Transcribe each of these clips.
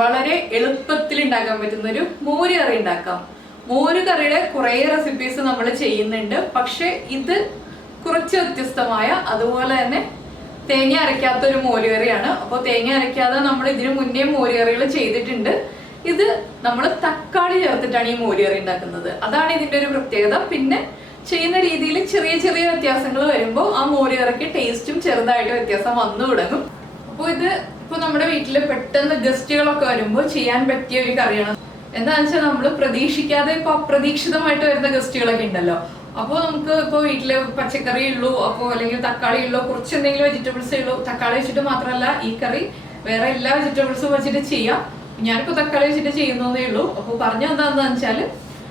വളരെ എളുപ്പത്തിൽ ഉണ്ടാക്കാൻ പറ്റുന്ന ഒരു മോര് കറി ഉണ്ടാക്കാം. മോര് കറിയുടെ കുറേ റെസിപ്പീസ് നമ്മൾ ചെയ്യുന്നുണ്ട്. പക്ഷെ ഇത് കുറച്ച് വ്യത്യസ്തമായ അതുപോലെ തന്നെ തേങ്ങ അരയ്ക്കാത്ത ഒരു മോര് കറിയാണ്. അപ്പോൾ തേങ്ങ അരയ്ക്കാതെ നമ്മൾ ഇതിനു മുന്നേ മോര് കറികൾ ചെയ്തിട്ടുണ്ട്. ഇത് നമ്മൾ തക്കാളി ചേർത്തിട്ടാണ് ഈ മോര് കറി ഉണ്ടാക്കുന്നത്. അതാണ് ഇതിന്റെ ഒരു പ്രത്യേകത. പിന്നെ ചെയ്യുന്ന രീതിയിൽ ചെറിയ ചെറിയ വ്യത്യാസങ്ങൾ വരുമ്പോൾ ആ മോര് കറിക്ക് ടേസ്റ്റും ചെറുതായിട്ട് വ്യത്യാസം വന്നു തുടങ്ങും. അപ്പോൾ ഇത് ഇപ്പൊ നമ്മുടെ വീട്ടിൽ പെട്ടെന്ന് ഗസ്റ്റുകളൊക്കെ വരുമ്പോൾ ചെയ്യാൻ പറ്റിയ ഒരു കറിയാണ്. എന്താണെന്ന് വെച്ചാൽ നമ്മൾ പ്രതീക്ഷിക്കാതെ ഇപ്പൊ അപ്രതീക്ഷിതമായിട്ട് വരുന്ന ഗസ്റ്റുകളൊക്കെ ഉണ്ടല്ലോ. അപ്പോൾ നമുക്ക് ഇപ്പോൾ വീട്ടിൽ പച്ചക്കറി ഉള്ളൂ അപ്പോൾ അല്ലെങ്കിൽ തക്കാളി ഉള്ളൂ കുറച്ച് എന്തെങ്കിലും വെജിറ്റബിൾസ് ഉള്ളൂ. തക്കാളി വെച്ചിട്ട് മാത്രമല്ല ഈ കറി വേറെ എല്ലാ വെജിറ്റബിൾസും വെച്ചിട്ട് ചെയ്യാം. ഞാനിപ്പോ തക്കാളി വെച്ചിട്ട് ചെയ്യുന്നതേ ഉള്ളൂ. അപ്പോൾ പറഞ്ഞു എന്താണെന്ന് വെച്ചാൽ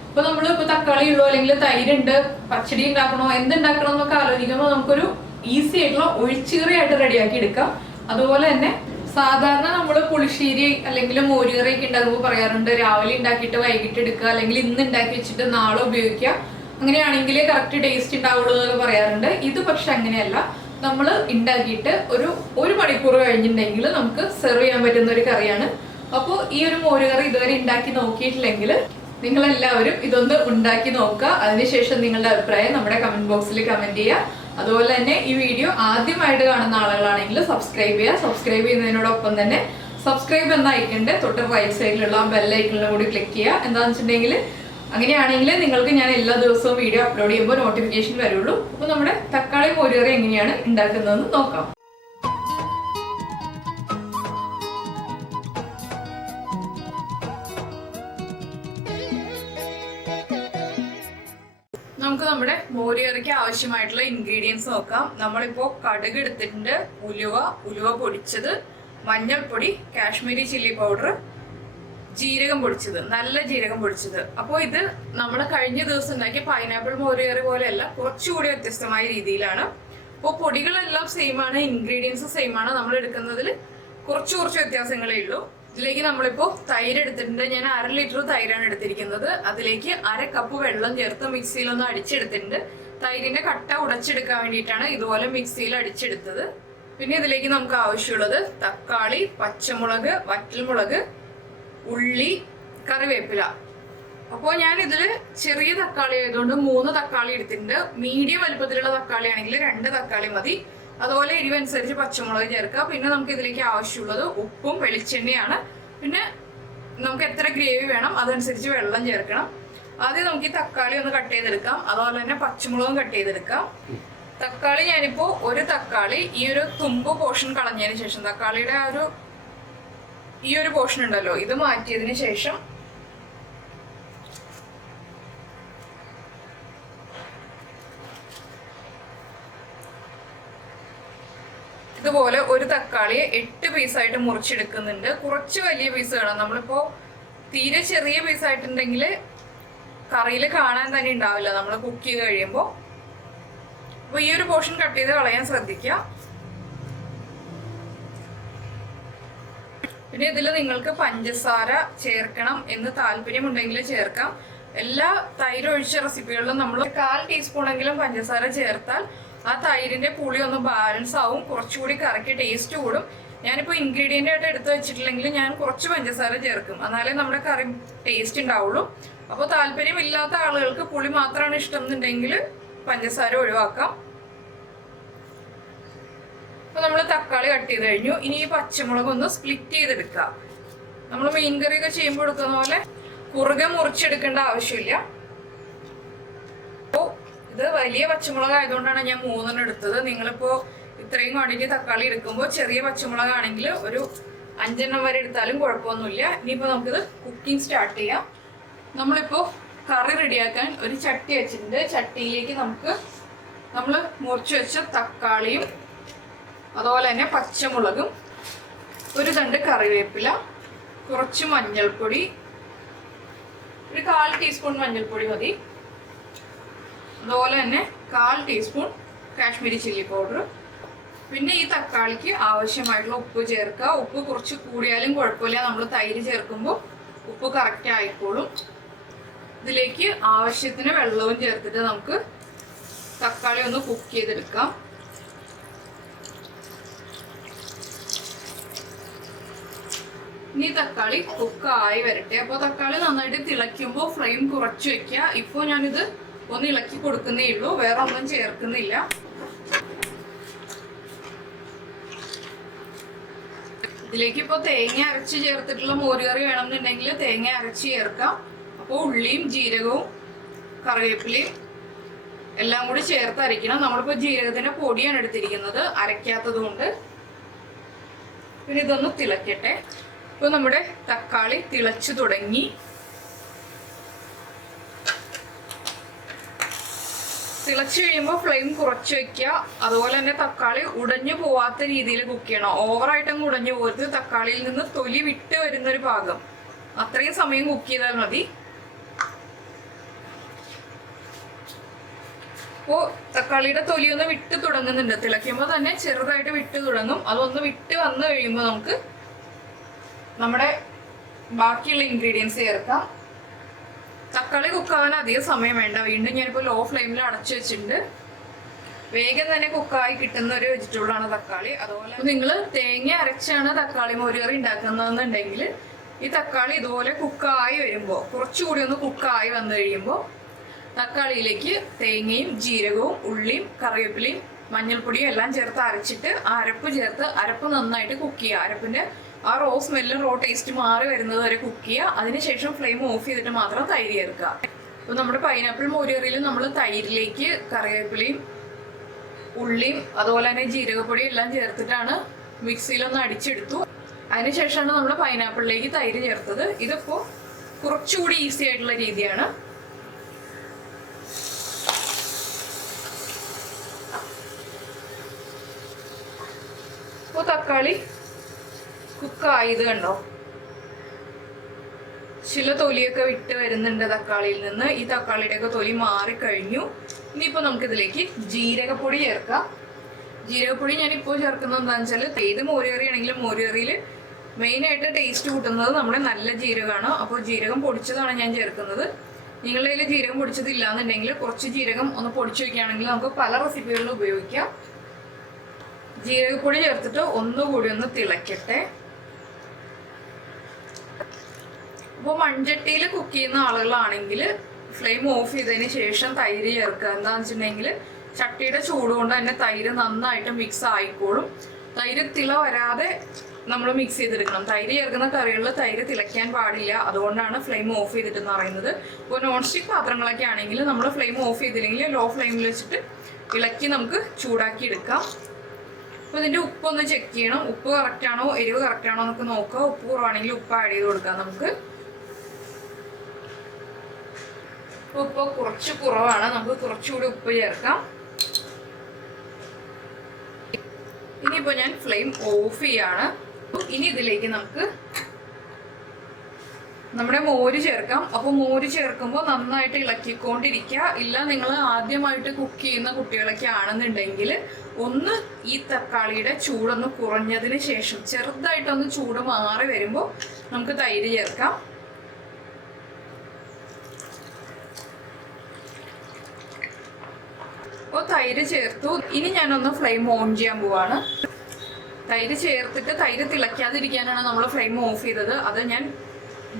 ഇപ്പൊ നമ്മൾ ഇപ്പൊ തക്കാളി ഉള്ളൂ അല്ലെങ്കിൽ തൈരുണ്ട് പച്ചടി ഉണ്ടാക്കണോ എന്തുണ്ടാക്കണോ എന്നൊക്കെ ആലോചിക്കുമ്പോൾ നമുക്കൊരു ഈസി ആയിട്ടുള്ള ഒഴിച്ചുകറിയായിട്ട് റെഡിയാക്കി എടുക്കാം. അതുപോലെ തന്നെ സാധാരണ നമ്മൾ പുളിശ്ശേരി അല്ലെങ്കിൽ മോരുകറി ഒക്കെ ഉണ്ടാകുമ്പോൾ പറയാറുണ്ട് രാവിലെ ഉണ്ടാക്കിയിട്ട് വൈകിട്ട് എടുക്കുക അല്ലെങ്കിൽ ഇന്ന് ഉണ്ടാക്കി വെച്ചിട്ട് നാളെ ഉപയോഗിക്കുക. അങ്ങനെയാണെങ്കിൽ കറക്റ്റ് ടേസ്റ്റ് ഉണ്ടാവുള്ളൂ എന്നൊക്കെ പറയാറുണ്ട്. ഇത് പക്ഷെ അങ്ങനെയല്ല. നമ്മൾ ഉണ്ടാക്കിയിട്ട് ഒരു ഒരു മണിക്കൂർ കഴിഞ്ഞിട്ടുണ്ടെങ്കിൽ നമുക്ക് സെർവ് ചെയ്യാൻ പറ്റുന്ന ഒരു കറിയാണ്. അപ്പോൾ ഈ ഒരു മോരുകറി ഇതുവരെ ഉണ്ടാക്കി നോക്കിയിട്ടില്ലെങ്കിൽ നിങ്ങളെല്ലാവരും ഇതൊന്ന് ഉണ്ടാക്കി നോക്കുക. അതിനുശേഷം നിങ്ങളുടെ അഭിപ്രായം നമ്മുടെ കമന്റ് ബോക്സിൽ കമന്റ് ചെയ്യുക. അതുപോലെ തന്നെ ഈ വീഡിയോ ആദ്യമായിട്ട് കാണുന്ന ആളുകളാണെങ്കിൽ സബ്സ്ക്രൈബ് ചെയ്യുക. സബ്സ്ക്രൈബ് ചെയ്യുന്നതിനോടൊപ്പം തന്നെ സബ്സ്ക്രൈബ് എന്ന ഐക്കണ്ട് തൊട്ട് റൈറ്റ് സൈഡിലുള്ള ബെൽ ഐക്കണിലും കൂടി ക്ലിക്ക് ചെയ്യുക. എന്താണെന്ന് വെച്ചിട്ടുണ്ടെങ്കിൽ അങ്ങനെയാണെങ്കിൽ നിങ്ങൾക്ക് ഞാൻ എല്ലാ ദിവസവും വീഡിയോ അപ്ലോഡ് ചെയ്യുമ്പോൾ നോട്ടിഫിക്കേഷൻ വരുള്ളൂ. അപ്പോൾ നമ്മുടെ തക്കാളി മോരുകറി എങ്ങനെയാണ് ഉണ്ടാക്കുന്നതെന്ന് നോക്കാം. നമ്മുടെ മോരുകറിക്ക് ആവശ്യമായിട്ടുള്ള ഇൻഗ്രീഡിയൻസ് നോക്കാം. നമ്മളിപ്പോ കടുക് എടുത്തിട്ടുണ്ട്. ഉലുവ ഉലുവ പൊടിച്ചത്. മഞ്ഞൾപ്പൊടി കാശ്മീരി ചില്ലി പൗഡർ ജീരകം പൊടിച്ചത്. നല്ല ജീരകം പൊടിച്ചത്. അപ്പോൾ ഇത് നമ്മൾ കഴിഞ്ഞ ദിവസം ഉണ്ടാക്കിയ പൈനാപ്പിൾ മോരുകറി പോലെയല്ല കുറച്ചുകൂടി വ്യത്യസ്തമായ രീതിയിലാണ്. അപ്പോൾ പൊടികളെല്ലാം സെയിം ആണ് ഇൻഗ്രീഡിയൻസ് സെയിം ആണ്. നമ്മൾ എടുക്കുന്നതിൽ കുറച്ച് കുറച്ച് വ്യത്യാസങ്ങളേ ഉള്ളൂ. ഇതിലേക്ക് നമ്മളിപ്പോ തൈര് എടുത്തിട്ടുണ്ട് ഞാൻ അര ലിറ്റർ തൈരാണ് എടുത്തിരിക്കുന്നത്. അതിലേക്ക് അര കപ്പ് വെള്ളം ചേർത്ത് മിക്സിയിൽ ഒന്ന് അടിച്ചെടുത്തിട്ടുണ്ട്. തൈരിന്റെ കട്ട ഉടച്ചെടുക്കാൻ വേണ്ടിയിട്ടാണ് ഇതുപോലെ മിക്സിയിൽ അടിച്ചെടുത്തത്. പിന്നെ ഇതിലേക്ക് നമുക്ക് ആവശ്യമുള്ളത് തക്കാളി പച്ചമുളക് വറ്റൽമുളക് ഉള്ളി കറിവേപ്പില. അപ്പോൾ ഞാൻ ഇതിൽ ചെറിയ തക്കാളി ആയതുകൊണ്ട് മൂന്ന് തക്കാളി എടുത്തിട്ടുണ്ട്. മീഡിയം വലുപ്പത്തിലുള്ള തക്കാളി ആണെങ്കിൽ രണ്ട് തക്കാളി മതി. അതുപോലെ എരിവനുസരിച്ച് പച്ചമുളക് ചേർക്കുക. പിന്നെ നമുക്ക് ഇതിലേക്ക് ആവശ്യമുള്ളത് ഉപ്പും വെളിച്ചെണ്ണയാണ്. പിന്നെ നമുക്ക് എത്ര ഗ്രേവി വേണം അതനുസരിച്ച് വെള്ളം ചേർക്കണം. ആദ്യം നമുക്ക് ഈ തക്കാളി ഒന്ന് കട്ട് ചെയ്തെടുക്കാം. അതുപോലെ തന്നെ പച്ചമുളകും കട്ട് ചെയ്തെടുക്കാം. തക്കാളി ഞാനിപ്പോ ഒരു തക്കാളി ഈ ഒരു തുമ്പ് പോർഷൻ കളഞ്ഞതിന് ശേഷം തക്കാളിയുടെ ആ ഒരു ഈ ഒരു പോർഷൻ ഉണ്ടല്ലോ ഇത് മാറ്റിയതിന് ശേഷം ഇതുപോലെ ഒരു തക്കാളിയെ എട്ട് പീസായിട്ട് മുറിച്ചെടുക്കുന്നുണ്ട്. കുറച്ച് വലിയ പീസ് വേണം. നമ്മളിപ്പോ തീരെ ചെറിയ പീസ് ആയിട്ടുണ്ടെങ്കിൽ കറിയിൽ കാണാൻ തന്നെ ഉണ്ടാവില്ല. നമ്മൾ കുക്ക് ചെയ്ത് കഴിയുമ്പോൾ അപ്പൊ ഈ ഒരു പോർഷൻ കട്ട് ചെയ്ത് കളയാൻ ശ്രദ്ധിക്കുക. പിന്നെ ഇതിൽ നിങ്ങൾക്ക് പഞ്ചസാര ചേർക്കണം എന്ന് താല്പര്യമുണ്ടെങ്കിൽ ചേർക്കാം. എല്ലാ തൈര് ഒഴിച്ച റെസിപ്പികളിലും നമ്മൾ കാൽ ടീസ്പൂണെങ്കിലും പഞ്ചസാര ചേർത്താൽ ആ തൈരിന്റെ പുളി ഒന്ന് ബാലൻസ് ആവും. കുറച്ചുകൂടി കറക്കി ടേസ്റ്റ് കൂടും. ഞാനിപ്പോൾ ഇൻഗ്രീഡിയന്റ് ആയിട്ട് എടുത്ത് വെച്ചിട്ടില്ലെങ്കിൽ ഞാൻ കുറച്ച് പഞ്ചസാര ചേർക്കും. എന്നാലേ നമ്മുടെ കറി ടേസ്റ്റ് ഉണ്ടാവുള്ളൂ അപ്പോൾ താല്പര്യമില്ലാത്ത ആളുകൾക്ക് പുളി മാത്രമാണ് ഇഷ്ടം എന്നുണ്ടെങ്കിൽ പഞ്ചസാര ഒഴിവാക്കാം. അപ്പൊ നമ്മൾ തക്കാളി കട്ട് ചെയ്ത് കഴിഞ്ഞു. ഇനി ഈ പച്ചമുളക് ഒന്ന് സ്പ്ലിറ്റ് ചെയ്തെടുക്കുക. നമ്മൾ മീൻ കറിയൊക്കെ ചെയ്യുമ്പോൾ എടുക്കുന്ന പോലെ കുറുകെ മുറിച്ചെടുക്കേണ്ട ആവശ്യമില്ല. അപ്പോൾ ഇത് വലിയ പച്ചമുളക് ആയതുകൊണ്ടാണ് ഞാൻ മൂന്നെണ്ണം എടുത്തത്. നിങ്ങളിപ്പോ ഇത്രയും ക്വാണ്ടിറ്റി തക്കാളി എടുക്കുമ്പോൾ ചെറിയ പച്ചമുളക് ആണെങ്കിൽ ഒരു അഞ്ചെണ്ണം വരെ എടുത്താലും കുഴപ്പമൊന്നുമില്ല. ഇനിയിപ്പോൾ നമുക്കിത് കുക്കിംഗ് സ്റ്റാർട്ട് ചെയ്യാം. നമ്മളിപ്പോൾ കറി റെഡിയാക്കാൻ ഒരു ചട്ടി വെച്ചിട്ടുണ്ട്. ചട്ടിയിലേക്ക് നമുക്ക് നമ്മൾ മുറിച്ച് വെച്ച തക്കാളിയും അതുപോലെ തന്നെ പച്ചമുളകും ഒരു തണ്ട് കറിവേപ്പില കുറച്ച് മഞ്ഞൾപ്പൊടി ഒരു കാൽ ടീസ്പൂൺ മഞ്ഞൾപ്പൊടി മതി. അതുപോലെ തന്നെ കാൽ ടീസ്പൂൺ കാശ്മീരി ചില്ലി പൗഡർ പിന്നെ ഈ തക്കാളിക്ക് ആവശ്യമായിട്ടുള്ള ഉപ്പ് ചേർക്കുക. ഉപ്പ് കുറച്ച് കൂടിയാലും കുഴപ്പമില്ല. നമ്മൾ തൈര് ചേർക്കുമ്പോൾ ഉപ്പ് കറക്റ്റ് ആയിക്കോളും. ഇതിലേക്ക് ആവശ്യത്തിന് വെള്ളവും ചേർത്തിട്ട് നമുക്ക് തക്കാളി ഒന്ന് കുക്ക് ചെയ്തെടുക്കാം. ഇനി തക്കാളി കുക്കായി വരട്ടെ. അപ്പോൾ തക്കാളി നന്നായിട്ട് തിളയ്ക്കുമ്പോൾ ഫ്ലെയിം കുറച്ച് വയ്ക്കുക ഇപ്പോൾ ഞാനിത് ഒന്ന് ഇളക്കി കൊടുക്കുന്നേ ഉള്ളൂ. വേറെ ഒന്നും ചേർക്കുന്നില്ല. ഇതിലേക്ക് ഇപ്പോൾ തേങ്ങ അരച്ച് ചേർത്തിട്ടുള്ള മോരുകറി വേണമെന്നുണ്ടെങ്കിൽ തേങ്ങ അരച്ച് ചേർക്കാം. അപ്പോൾ ഉള്ളിയും ജീരകവും കറിവേപ്പിലയും എല്ലാം കൂടി ചേർത്ത് അരയ്ക്കണം. നമ്മളിപ്പോൾ ജീരകത്തിന്റെ പൊടിയാണ് എടുത്തിരിക്കുന്നത്. അരയ്ക്കാത്തത് കൊണ്ട്. പിന്നെ ഇതൊന്ന് തിളക്കട്ടെ. ഇപ്പൊ നമ്മുടെ തക്കാളി തിളച്ചു തുടങ്ങി. തിളച്ചു കഴിയുമ്പോൾ ഫ്ലെയിം കുറച്ച് വെക്കുക. അതുപോലെ തന്നെ തക്കാളി ഉടഞ്ഞു പോവാത്ത രീതിയിൽ കുക്ക് ചെയ്യണം. ഓവറായിട്ടും ഉടഞ്ഞു പോകരുത്. തക്കാളിയിൽ നിന്ന് തൊലി വിട്ട് വരുന്ന ഒരു ഭാഗം അത്രയും സമയം കുക്ക് ചെയ്താൽ മതി. അപ്പോൾ തക്കാളിയുടെ തൊലി ഒന്ന് വിട്ട് തുടങ്ങുന്നുണ്ട്. തിളയ്ക്കുമ്പോൾ തന്നെ ചെറുതായിട്ട് വിട്ട് തുടങ്ങും. അതൊന്ന് വിട്ട് വന്നു കഴിയുമ്പോൾ നമുക്ക് നമ്മുടെ ബാക്കിയുള്ള ഇൻഗ്രീഡിയൻസ് ചേർക്കാം. തക്കാളി കുക്കാവാൻ അധികം സമയം വേണ്ട. വീണ്ടും ഞാനിപ്പോൾ ലോ ഫ്ലെയിമിൽ അടച്ചു വെച്ചിട്ടുണ്ട്. വേഗം തന്നെ കുക്കായി കിട്ടുന്ന ഒരു വെജിറ്റബിൾ ആണ് തക്കാളി. അതുപോലെ നിങ്ങൾ തേങ്ങ അരച്ചാണ് തക്കാളി മോരുകറി ഉണ്ടാക്കുന്നതെന്നുണ്ടെങ്കിൽ ഈ തക്കാളി ഇതുപോലെ കുക്കായി വരുമ്പോൾ കുറച്ചുകൂടി ഒന്ന് കുക്കായി വന്നു കഴിയുമ്പോൾ തക്കാളിയിലേക്ക് തേങ്ങയും ജീരകവും ഉള്ളിയും കറിവേപ്പിലയും മഞ്ഞൾപ്പൊടിയും എല്ലാം ചേർത്ത് അരച്ചിട്ട് അരപ്പ് ചേർത്ത് അരപ്പ് നന്നായിട്ട് കുക്ക് ചെയ്യുക. അരപ്പിന്റെ ആ റോ സ്മെല്ലും റോ ടേസ്റ്റ് മാറി വരുന്നത് വരെ കുക്ക് ചെയ്യുക. അതിനുശേഷം ഫ്ലെയിം ഓഫ് ചെയ്തിട്ട് മാത്രം തൈര് ചേർക്കുക. അപ്പോൾ നമ്മുടെ പൈനാപ്പിൾ മോരുകറിയിൽ നമ്മൾ തൈരിലേക്ക് കറിവേപ്പിലയും ഉള്ളിയും അതുപോലെ തന്നെ ജീരകപ്പൊടിയും എല്ലാം ചേർത്തിട്ടാണ് മിക്സിയിലൊന്ന് അടിച്ചെടുത്തു. അതിനുശേഷമാണ് നമ്മൾ പൈനാപ്പിളിലേക്ക് തൈര് ചേർത്തത്. ഇതിപ്പോൾ കുറച്ചുകൂടി ഈസി ആയിട്ടുള്ള രീതിയാണ്. അപ്പോൾ തക്കാളി കുക്കായത് കണ്ടോ? ചില തൊലിയൊക്കെ വിട്ട് വരുന്നുണ്ട് തക്കാളിയിൽ നിന്ന്. ഈ തക്കാളിയുടെ ഒക്കെ തൊലി മാറിക്കഴിഞ്ഞു. ഇനിയിപ്പോൾ നമുക്കിതിലേക്ക് ജീരകപ്പൊടി ചേർക്കാം. ജീരകപ്പൊടി ഞാനിപ്പോൾ ചേർക്കുന്നത് എന്താണെന്ന് വെച്ചാൽ ഏത് മോരുകറി ആണെങ്കിലും മോരുകറിയിൽ മെയിനായിട്ട് ടേസ്റ്റ് കൂട്ടുന്നത് നമ്മുടെ നല്ല ജീരകമാണ്. അപ്പോൾ ജീരകം പൊടിച്ചതാണ് ഞാൻ ചേർക്കുന്നത്. നിങ്ങളുടെ കയ്യിൽ ജീരകം പൊടിച്ചതില്ല എന്നുണ്ടെങ്കിൽ കുറച്ച് ജീരകം ഒന്ന് പൊടിച്ചു വയ്ക്കുകയാണെങ്കിൽ നമുക്ക് പല റെസിപ്പികളിലും ഉപയോഗിക്കാം. ജീരകപ്പൊടി ചേർത്തിട്ട് ഒന്നുകൂടി ഒന്ന് തിളയ്ക്കട്ടെ അപ്പോൾ മൺചട്ടിയിൽ കുക്ക് ചെയ്യുന്ന ആളുകളാണെങ്കിൽ ഫ്ലെയിം ഓഫ് ചെയ്തതിന് ശേഷം തൈര് ചേർക്കുക. എന്താണെന്ന് വെച്ചിട്ടുണ്ടെങ്കിൽ ചട്ടിയുടെ ചൂട് കൊണ്ട് തന്നെ തൈര് നന്നായിട്ട് മിക്സ് ആയിക്കോളും. തൈര് തിള വരാതെ നമ്മൾ മിക്സ് ചെയ്തെടുക്കണം. തൈര് ചേർക്കുന്ന കറികളിൽ തൈര് തിളയ്ക്കാൻ പാടില്ല. അതുകൊണ്ടാണ് ഫ്ലെയിം ഓഫ് ചെയ്തിട്ട് എന്ന് പറയുന്നത്. ഇപ്പോൾ നോൺ സ്റ്റിക്ക് പാത്രങ്ങളൊക്കെ ആണെങ്കിൽ നമ്മൾ ഫ്ലെയിം ഓഫ് ചെയ്തില്ലെങ്കിൽ ലോ ഫ്ലെയിമിൽ വെച്ചിട്ട് ഇളക്കി നമുക്ക് ചൂടാക്കി എടുക്കാം. അപ്പോൾ ഇതിന്റെ ഉപ്പൊന്ന് ചെക്ക് ചെയ്യണം. ഉപ്പ് കറക്റ്റാണോ എരിവ് കറക്റ്റാണോ എന്നൊക്കെ നോക്കുക. ഉപ്പ് കുറവാണെങ്കിൽ ഉപ്പ് ആഡ് ചെയ്ത് കൊടുക്കാം നമുക്ക്. ഉപ്പ് കുറച്ച് കുറവാണ്. നമുക്ക് കുറച്ചുകൂടി ഉപ്പ് ചേർക്കാം. ഇനിയിപ്പോൾ ഞാൻ ഫ്ലെയിം ഓഫ് ചെയ്യാണ്. ഇനി ഇതിലേക്ക് നമുക്ക് നമ്മുടെ മോര് ചേർക്കാം. അപ്പോൾ മോര് ചേർക്കുമ്പോൾ നന്നായിട്ട് ഇളക്കിക്കൊണ്ടിരിക്കുക. ഇല്ല നിങ്ങൾ ആദ്യമായിട്ട് കുക്ക് ചെയ്യുന്ന കുട്ടികളൊക്കെ ആണെന്നുണ്ടെങ്കിൽ ഒന്ന് ഈ തക്കാളിയുടെ ചൂടൊന്ന് കുറഞ്ഞതിന് ശേഷം ചെറുതായിട്ടൊന്ന് ചൂട് മാറി വരുമ്പോൾ നമുക്ക് തൈര് ചേർക്കാം. തൈര് ചേർത്തു. ഇനി ഞാനൊന്ന് ഫ്ലെയിം ഓൺ ചെയ്യാൻ പോവാണ്. തൈര് ചേർത്തിട്ട് തൈര് തിളയ്ക്കാതിരിക്കാനാണ് നമ്മൾ ഫ്ലെയിം ഓഫ് ചെയ്തത്. അത് ഞാൻ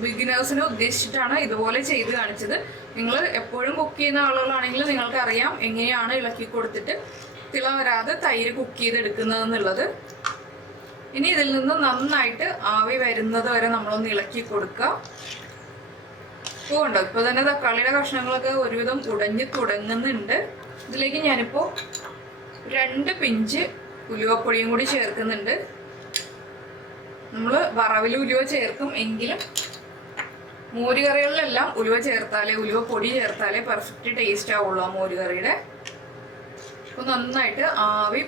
ബിഗിനേഴ്സിനെ ഉദ്ദേശിച്ചിട്ടാണ് ഇതുപോലെ ചെയ്ത് കാണിച്ചത്. നിങ്ങൾ എപ്പോഴും കുക്ക് ചെയ്യുന്ന ആളുകളാണെങ്കിൽ നിങ്ങൾക്ക് അറിയാം എങ്ങനെയാണ് ഇളക്കി കൊടുത്തിട്ട് തിള വരാതെ തൈര് കുക്ക് ചെയ്തെടുക്കുന്നതെന്നുള്ളത്. ഇനി ഇതിൽ നിന്ന് നന്നായിട്ട് ആവി വരുന്നത് വരെ നമ്മളൊന്ന് ഇളക്കി കൊടുക്കുക പോകണ്ടോ ഇപ്പൊ തന്നെ തക്കാളിയുടെ കഷ്ണങ്ങളൊക്കെ ഒരുവിധം ഉടഞ്ഞ് തുടങ്ങുന്നുണ്ട്. ഇതിലേക്ക് ഞാനിപ്പോൾ രണ്ട് പിഞ്ച് ഉലുവപ്പൊടിയും കൂടി ചേർക്കുന്നുണ്ട്. നമ്മൾ വറവിൽ ഉലുവ ചേർക്കും എങ്കിലും മോരുകറികളിലെല്ലാം ഉലുവ ചേർത്താലേ ഉലുവ പൊടി ചേർത്താലേ പെർഫെക്റ്റ് ടേസ്റ്റ് ആവുള്ളൂ ആ മോരുകറിയുടെ. അപ്പോൾ നന്നായിട്ട് ആവി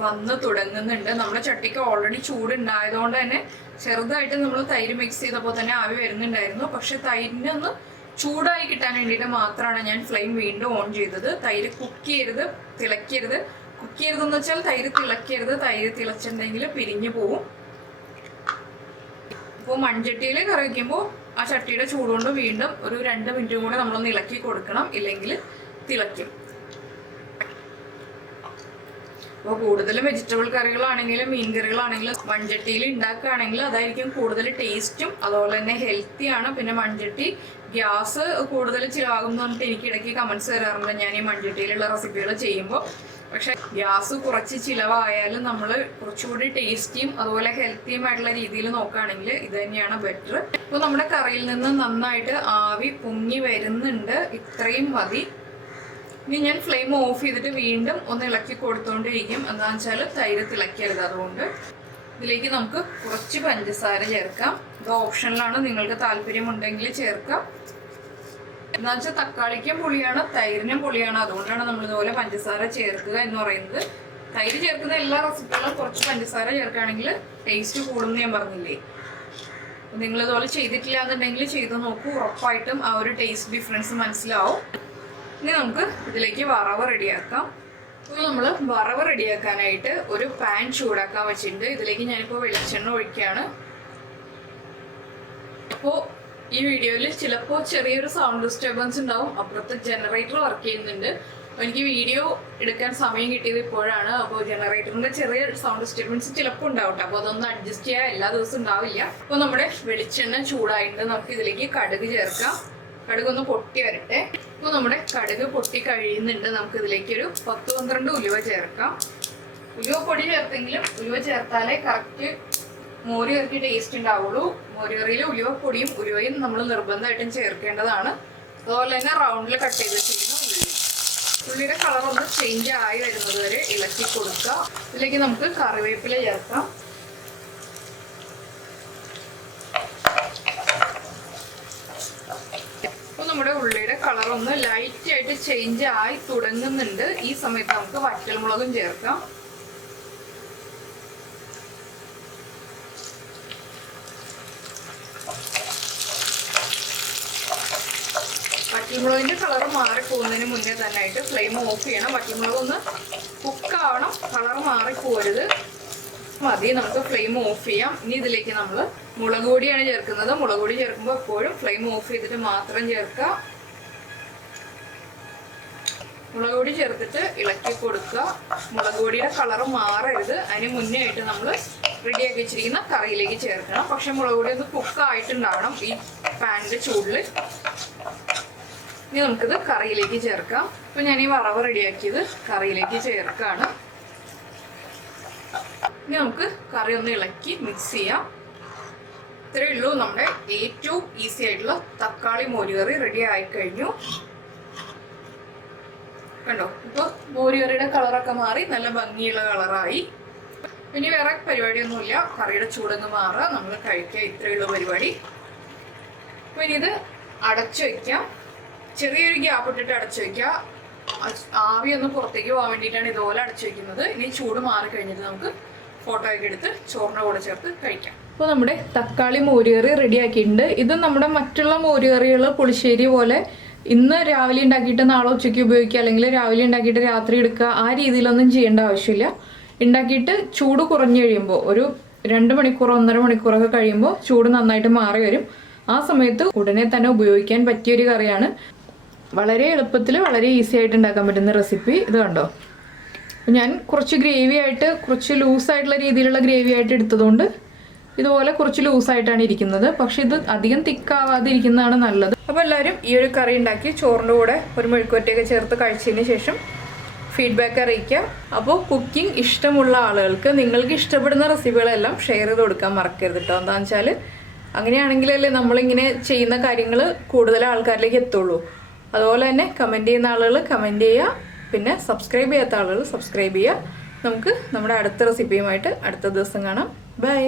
വന്ന് തുടങ്ങുന്നുണ്ട്. നമ്മുടെ ചട്ടിക്ക് ഓൾറെഡി ചൂടുണ്ടായതുകൊണ്ട് തന്നെ ചെറുതായിട്ട് നമ്മൾ തൈര് മിക്സ് ചെയ്തപ്പോൾ തന്നെ ആവി വരുന്നുണ്ടായിരുന്നു. പക്ഷെ തൈരിനൊന്നും ചൂടായി കിട്ടാൻ വേണ്ടിയിട്ട് മാത്രമാണ് ഞാൻ ഫ്ലെയിം വീണ്ടും ഓൺ ചെയ്തത്. തൈര് കുക്ക് ചെയ്യരുത് തിളക്കരുത്. കുക്ക് ചെയ്യരുതെന്ന് വെച്ചാൽ തൈര് തിളക്കരുത്. തൈര് തിളച്ചിട്ടുണ്ടെങ്കിൽ പിരിഞ്ഞു പോവും. അപ്പോൾ മൺചട്ടിയിൽ കറി വയ്ക്കുമ്പോൾ ആ ചട്ടിയുടെ ചൂടുകൊണ്ട് വീണ്ടും ഒരു രണ്ട് മിനിറ്റും കൂടെ നമ്മളൊന്ന് ഇളക്കി കൊടുക്കണം. ഇല്ലെങ്കിൽ തിളയ്ക്കും. അപ്പോൾ കൂടുതലും വെജിറ്റബിൾ കറികളാണെങ്കിലും മീൻ കറികളാണെങ്കിലും മൺചട്ടിയിൽ ഉണ്ടാക്കുകയാണെങ്കിൽ അതായിരിക്കും കൂടുതൽ ടേസ്റ്റും അതുപോലെ തന്നെ ഹെൽത്തിയാണ്. പിന്നെ മൺചട്ടി ഗ്യാസ് കൂടുതൽ ചിലവാകും എന്ന് പറഞ്ഞിട്ട് എനിക്ക് ഇടയ്ക്ക് കമൻസ് വരാറുണ്ട്. ഞാൻ ഈ മൺചട്ടിയിലുള്ള റെസിപ്പികൾ ചെയ്യുമ്പോൾ പക്ഷെ ഗ്യാസ് കുറച്ച് ചിലവായാലും നമ്മൾ കുറച്ചുകൂടി ടേസ്റ്റിയും അതുപോലെ ഹെൽത്തിയും ആയിട്ടുള്ള രീതിയിൽ നോക്കുകയാണെങ്കിൽ ഇത് തന്നെയാണ് ബെറ്റർ ഇപ്പോൾ നമ്മുടെ കറിയിൽ നിന്ന് നന്നായിട്ട് ആവി പൊങ്ങി വരുന്നുണ്ട്. ഇത്രയും മതി. ഇനി ഞാൻ ഫ്ലെയിം ഓഫ് ചെയ്തിട്ട് വീണ്ടും ഒന്ന് ഇളക്കി കൊടുത്തോണ്ടിരിക്കും. എന്താണെന്ന് വെച്ചാൽ തൈര് തിളക്കരുത് അതുകൊണ്ട്. ഇതിലേക്ക് നമുക്ക് കുറച്ച് പഞ്ചസാര ചേർക്കാം. ഇത് ഓപ്ഷനിലാണ് നിങ്ങൾക്ക് താല്പര്യമുണ്ടെങ്കിൽ ചേർക്കാം. എന്താ വെച്ചാൽ തക്കാളിക്കും പുളിയാണ് തൈരിനും പുളിയാണ്. അതുകൊണ്ടാണ് നമ്മൾ ഇതുപോലെ പഞ്ചസാര ചേർക്കുക എന്ന് പറയുന്നത്. തൈര് ചേർക്കുന്ന എല്ലാ റെസിപ്പികളും കുറച്ച് പഞ്ചസാര ചേർക്കുകയാണെങ്കിൽ ടേസ്റ്റ് കൂടുമെന്ന് ഞാൻ പറഞ്ഞില്ലേ? നിങ്ങൾ ഇതുപോലെ ചെയ്തിട്ടില്ല എന്നുണ്ടെങ്കിൽ ചെയ്ത് നോക്കൂ. ഉറപ്പായിട്ടും ആ ഒരു ടേസ്റ്റ് ഡിഫറൻസ് മനസ്സിലാവും. ഇനി നമുക്ക് ഇതിലേക്ക് വറവ് റെഡിയാക്കാം നമ്മൾ വറവ് റെഡിയാക്കാനായിട്ട് ഒരു പാൻ ചൂടാക്കാൻ വെച്ചിട്ടുണ്ട്. ഇതിലേക്ക് ഞാനിപ്പോൾ വെളിച്ചെണ്ണ ഒഴിക്കുകയാണ് അപ്പോൾ ഈ വീഡിയോയിൽ ചിലപ്പോൾ ചെറിയൊരു സൗണ്ട് ഡിസ്റ്റർബൻസ് ഉണ്ടാവും. അപ്പുറത്ത് ജനറേറ്റർ വർക്ക് ചെയ്യുന്നുണ്ട്. എനിക്ക് വീഡിയോ എടുക്കാൻ സമയം കിട്ടിയത് ഇപ്പോഴാണ്. അപ്പോൾ ജനറേറ്ററിന്റെ ചെറിയ സൗണ്ട് ഡിസ്റ്റർബൻസ് ചിലപ്പോൾ ഉണ്ടാവും അപ്പോൾ അതൊന്ന് അഡ്ജസ്റ്റ് ചെയ്യാൻ എല്ലാ ദിവസവും ഉണ്ടാവില്ല. അപ്പോൾ നമ്മുടെ വെളിച്ചെണ്ണ ചൂടായിട്ട് നമുക്ക് ഇതിലേക്ക് കടുക് ചേർക്കാം. കടുക് ഒന്ന് പൊട്ടി വരട്ടെ. ഇപ്പോൾ നമ്മുടെ കടുക് പൊട്ടി കഴിയുന്നുണ്ട്. നമുക്ക് ഇതിലേക്ക് ഒരു പത്ത് പന്ത്രണ്ട് ഉലുവ ചേർക്കാം. ഉലുവ പൊടി ചേർത്തെങ്കിലും ഉലുവ ചേർത്താലേ കറക്റ്റ് മോരി കറിക്ക് ടേസ്റ്റ് ഉണ്ടാവുള്ളൂ. മോരി കറിയിൽ ഉലുവ പൊടിയും ഉലുവയും നമ്മൾ നിർബന്ധമായിട്ടും ചേർക്കേണ്ടതാണ്. അതുപോലെ തന്നെ റൗണ്ടിൽ കട്ട് ചെയ്ത് ചെയ്യുന്ന ഉള്ളി. ഉള്ളിയുടെ കളർ ഒന്ന് ചേഞ്ച് ആയി വരുന്നത് വരെ ഇളക്കി കൊടുക്കുക ഇതിലേക്ക് നമുക്ക് കറിവേപ്പില ചേർക്കാം അപ്പൊ നമ്മുടെ ഉള്ളിയുടെ കളർ ഒന്ന് ലൈറ്റ് ആയിട്ട് ചേഞ്ച് ആയി തുടങ്ങുന്നുണ്ട്. ഈ സമയത്ത് നമുക്ക് വറ്റൽമുളകും ചേർക്കാം. വറ്റൽമുളകിന്റെ കളർ മാറി പോകുന്നതിന് മുന്നേ തന്നെ ആയിട്ട് ഫ്ലെയിം ഓഫ് ചെയ്യണം. വറ്റൽമുളക് ഒന്ന് കുക്ക് കുക്കാവണം കളർ മാറി പോരുത് മതി നമുക്ക് ഫ്ലെയിം ഓഫ് ചെയ്യാം. ഇനി ഇതിലേക്ക് നമ്മൾ മുളക് പൊടിയാണ് ചേർക്കുന്നത്. മുളക് പൊടി ചേർക്കുമ്പോൾ എപ്പോഴും ഫ്ലെയിം ഓഫ് ചെയ്തിട്ട് മാത്രം ചേർക്കുക മുളക് പൊടി ചേർത്തിട്ട് ഇളക്കി കൊടുക്കുക. മുളക് പൊടിയുടെ കളർ മാറരുത്. അതിന് മുന്നേ ആയിട്ട് നമ്മൾ റെഡിയാക്കി വെച്ചിരിക്കുന്ന കറിയിലേക്ക് ചേർക്കണം. പക്ഷെ മുളക് പൊടി ഒന്ന് കുക്ക് ആയിട്ടുണ്ടാവണം ഈ പാനിന്റെ ചൂടിൽ ഇനി നമുക്കിത് കറിയിലേക്ക് ചേർക്കാം. ഇപ്പൊ ഞാൻ ഈ വറവ് റെഡിയാക്കിയത് കറിയിലേക്ക് ചേർക്കാണ്. ഇനി നമുക്ക് കറി ഒന്ന് ഇളക്കി മിക്സ് ചെയ്യാം. ഇത്രയേ ഉള്ളൂ. നമ്മുടെ ഏറ്റവും ഈസി ആയിട്ടുള്ള തക്കാളി മോരുകറി റെഡി ആയി കഴിഞ്ഞു. കണ്ടോ? ഇപ്പൊ മോരുകറിയുടെ കളറൊക്കെ മാറി നല്ല ഭംഗിയുള്ള കളറായി. ഇനി വേറെ പരിപാടിയൊന്നുമില്ല. കറിയുടെ ചൂടൊന്ന് മാറുക. നമ്മൾ കഴിക്കുക. ഇത്രയുള്ള പരിപാടി. അപ്പൊ ഇനി ഇത് അടച്ചു വെക്കാം. ചെറിയൊരു ഗ്യാപ്പ് ഇട്ടിട്ട് അടച്ചു വെക്കുക ആവി ഒന്ന് പുറത്തേക്ക് പോകാൻ വേണ്ടിയിട്ടാണ് ഇതുപോലെ അടച്ചു വെക്കുന്നത്. ഇനി ചൂട് മാറി കഴിഞ്ഞിട്ട് നമുക്ക് ഫോട്ടോ ഒക്കെ എടുത്ത് ചോറിന്റെ കൂടെ ചേർത്ത് കഴിക്കാം. ഇപ്പോൾ നമ്മുടെ തക്കാളി മോരുകറി റെഡി ആക്കിയിട്ടുണ്ട്. ഇത് നമ്മുടെ മറ്റുള്ള മോരുകറികൾ പുളിശ്ശേരി പോലെ ഇന്ന് രാവിലെ ഉണ്ടാക്കിയിട്ട് നാളെ ഉച്ചയ്ക്ക് ഉപയോഗിക്കുക അല്ലെങ്കിൽ രാവിലെ ഉണ്ടാക്കിയിട്ട് രാത്രി എടുക്കുക ആ രീതിയിലൊന്നും ചെയ്യേണ്ട ആവശ്യമില്ല. ഉണ്ടാക്കിയിട്ട് ചൂട് കുറഞ്ഞു കഴിയുമ്പോൾ ഒരു രണ്ട് മണിക്കൂർ ഒന്നര മണിക്കൂറൊക്കെ കഴിയുമ്പോൾ ചൂട് നന്നായിട്ട് മാറി വരും. ആ സമയത്ത് ഉടനെ തന്നെ ഉപയോഗിക്കാൻ പറ്റിയൊരു കറിയാണ്. വളരെ എളുപ്പത്തിൽ വളരെ ഈസി ആയിട്ട് ഉണ്ടാക്കാൻ പറ്റുന്ന റെസിപ്പി ഇത് കണ്ടോ? ഞാൻ കുറച്ച് ഗ്രേവി ആയിട്ട് കുറച്ച് ലൂസായിട്ടുള്ള രീതിയിലുള്ള ഗ്രേവി ആയിട്ട് എടുത്തതുകൊണ്ട് ഇതുപോലെ കുറച്ച് ലൂസായിട്ടാണ് ഇരിക്കുന്നത്. പക്ഷെ ഇത് അധികം തിക്കാവാതെ ഇരിക്കുന്നതാണ് നല്ലത്. അപ്പോൾ എല്ലാവരും ഈ ഒരു കറി ഉണ്ടാക്കി ചോറിന്റെ കൂടെ ഒരു മെഴുക്കുവറ്റയൊക്കെ ചേർത്ത് കഴിച്ചതിന് ശേഷം ഫീഡ്ബാക്ക് അറിയിക്കാം അപ്പോൾ കുക്കിംഗ് ഇഷ്ടമുള്ള ആളുകൾക്ക് നിങ്ങൾക്ക് ഇഷ്ടപ്പെടുന്ന റെസിപ്പികളെല്ലാം ഷെയർ ചെയ്ത് കൊടുക്കാൻ മറക്കരുത് കേട്ടോ എന്താണെന്ന് വെച്ചാൽ അങ്ങനെയാണെങ്കിലല്ലേ നമ്മളിങ്ങനെ ചെയ്യുന്ന കാര്യങ്ങൾ കൂടുതൽ ആൾക്കാരിലേക്ക് എത്തുള്ളൂ. അതുപോലെ തന്നെ കമന്റ് ചെയ്യുന്ന ആളുകൾ കമന്റ് ചെയ്യുക. പിന്നെ സബ്സ്ക്രൈബ് ചെയ്യാത്ത ആളുകൾ സബ്സ്ക്രൈബ് ചെയ്യുക. നമുക്ക് നമ്മുടെ അടുത്ത റെസിപ്പിയുമായിട്ട് അടുത്ത ദിവസം കാണാം. ബൈ